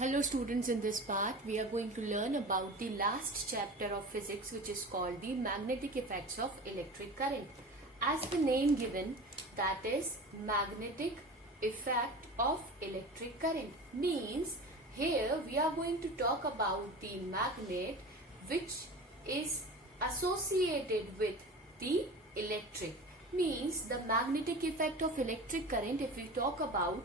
Hello students, in this part we are going to learn about the last chapter of physics, which is called the magnetic effects of electric current. As the name given, that is magnetic effect of electric current, means here we are going to talk about the magnet which is associated with the electric, means the magnetic effect of electric current. If we talk about,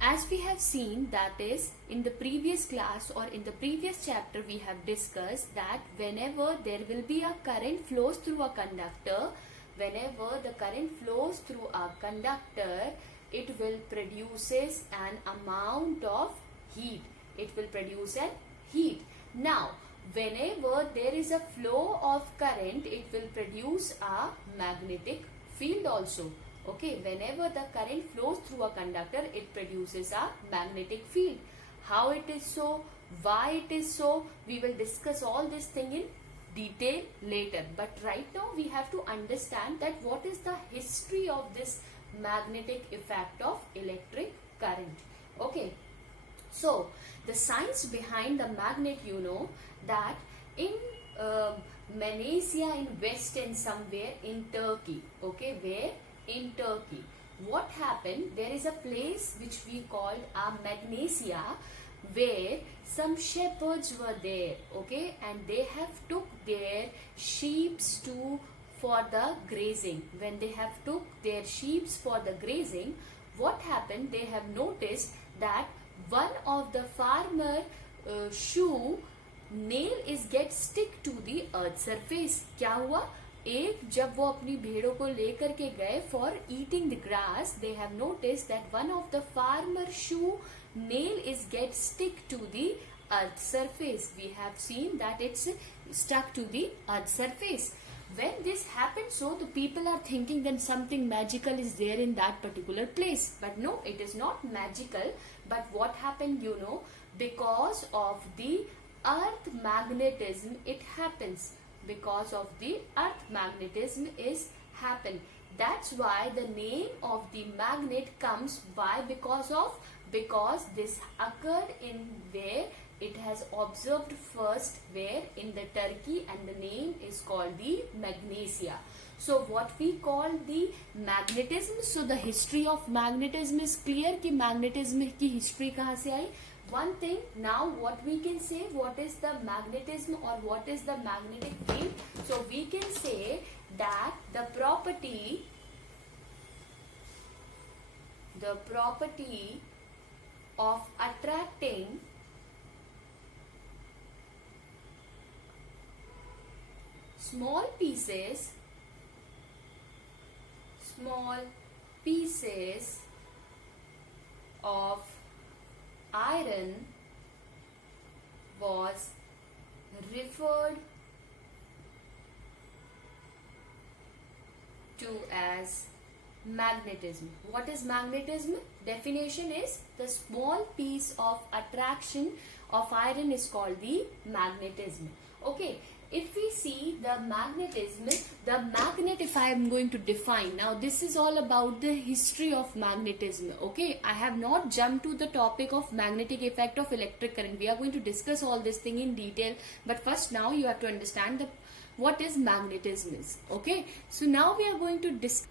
as we have seen, that is in the previous class or in the previous chapter, we have discussed that whenever there will be a current flows through a conductor, whenever the current flows through a conductor, it will produces an amount of heat. It will produce an heat. Now, whenever there is a flow of current, it will produce a magnetic field also. Okay, whenever the current flows through a conductor, it produces a magnetic field. How it is so, why it is so, we will discuss all this thing in detail later. But right now we have to understand that what is the history of this magnetic effect of electric current. Okay, so the science behind the magnet, you know that in Manisa in West and somewhere in Turkey, okay, where in Turkey, what happened, there is a place which we called Magnesia, where some shepherds were there, okay, and they have took their sheeps to for the grazing. When they have took their sheeps for the grazing, what happened, they have noticed that one of the farmer shoe nail is get stick to the earth surface. क्या हुआ, एक जब वो अपनी भेड़ों को लेकर के गए for eating the grass, they have noticed that one of the farmer shoe nail is get stick to the earth surface. We have seen that it's stuck to the earth surface. When this happens, so the people are thinking that something magical is there in that particular place. But no, it is not magical. But what happened, you know, because of the earth magnetism, it happens. Because of the earth magnetism is happen. That's why the name of the magnet comes. Why? Because this occurred in where it has observed first, where in the Turkey, and the name is called the Magnesia. So what we call the magnetism, so the history of magnetism is clear कि magnetism की history कहाँ से आई. One thing, now what we can say, what is the magnetism or what is the magnetic field? So we can say that the property of attracting small pieces of iron was referred to as magnetism. What is magnetism? Definition is the small piece of attraction of iron is called the magnetism. Okay, if we see the magnetism, the magnet, if I am going to define, now this is all about the history of magnetism. Okay, I have not jumped to the topic of magnetic effect of electric current. We are going to discuss all this thing in detail, but first now you have to understand what is magnetism is. Okay, so now we are going to discuss.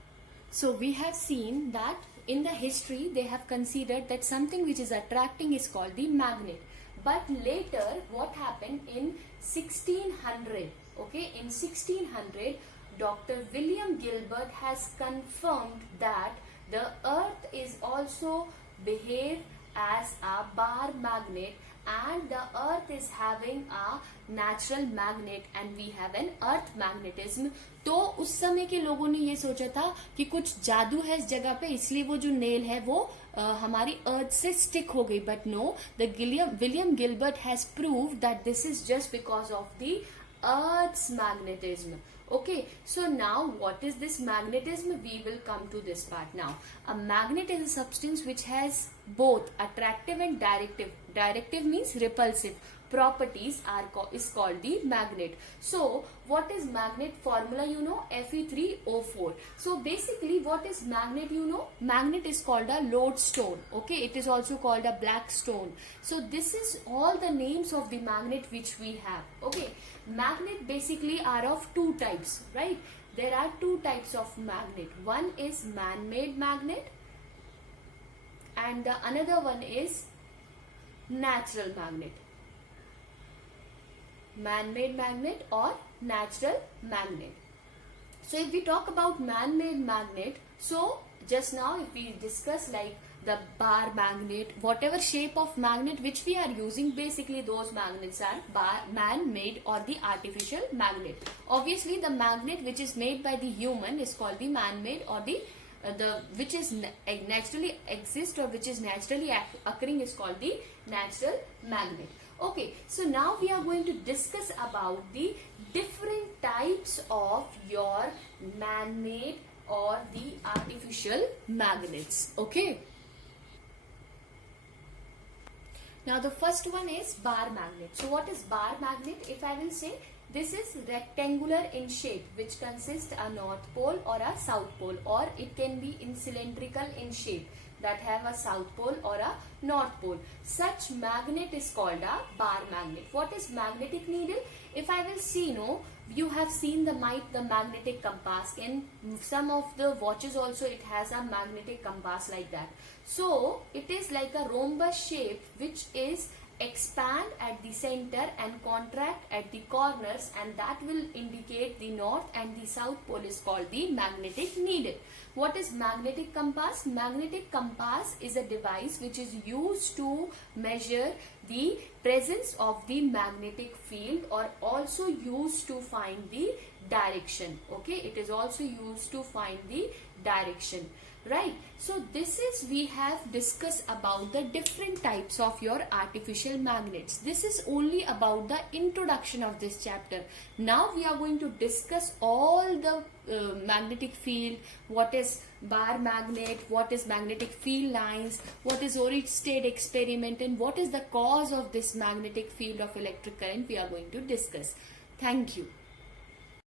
So we have seen that in the history they have considered that something which is attracting is called the magnet. But later what happened in 1600, okay, in 1600 Dr. William Gilbert has confirmed that the earth is also behave as a bar magnet, and the earth is having a natural magnet and we have an earth magnetism. तो उस समय के लोगों ने ये सोचा था कि कुछ जादू है इस जगह पे, इसलिए वो जो नेल है वो हमारी अर्थ से स्टिक हो गई. But no, the William Gilbert has prove that this is just because of the earth's magnetism. Okay, so now what is this magnetism? We will come to this part now. A magnet is a substance which has both attractive and Directive means repulsive. Properties is called the magnet. So what is magnet formula? You know, Fe3O4. So basically what is magnet? You know, magnet is called a lodestone. Okay, it is also called a black stone. So this is all the names of the magnet which we have. Okay, magnet basically are of two types, right? There are two types of magnet. One is man-made magnet and the another one is natural magnet. Man-made magnet or natural magnet. So if we talk about man-made magnet, so just now if we discuss like the bar magnet, whatever shape of magnet which we are using, basically those magnets are man-made or the artificial magnet. Obviously the magnet which is made by the human is called the man-made, or the which is naturally exist or which is naturally occurring is called the natural magnet. Okay, so now we are going to discuss about the different types of your man-made or the artificial magnets. Okay. Now the first one is bar magnet. So what is bar magnet? If I will say, this is rectangular in shape which consists a north pole or a south pole, or it can be in cylindrical in shape that have a south pole or a north pole. Such magnet is called a bar magnet. What is magnetic needle? If I will see, you have seen the magnetic compass. In some of the watches also it has a magnetic compass like that. So it is like a rhombus shape which is expand at the center and contract at the corners, and that will indicate the north and the south pole is called the magnetic needle. What is magnetic compass? Magnetic compass is a device which is used to measure the presence of the magnetic field, or also used to find the direction. Okay, it is also used to find the direction. Right, so this is, we have discussed about the different types of your artificial magnets. This is only about the introduction of this chapter. Now we are going to discuss all the magnetic field, what is bar magnet, what is magnetic field lines, what is Oersted experiment, and what is the cause of this magnetic field of electric current we are going to discuss. Thank you.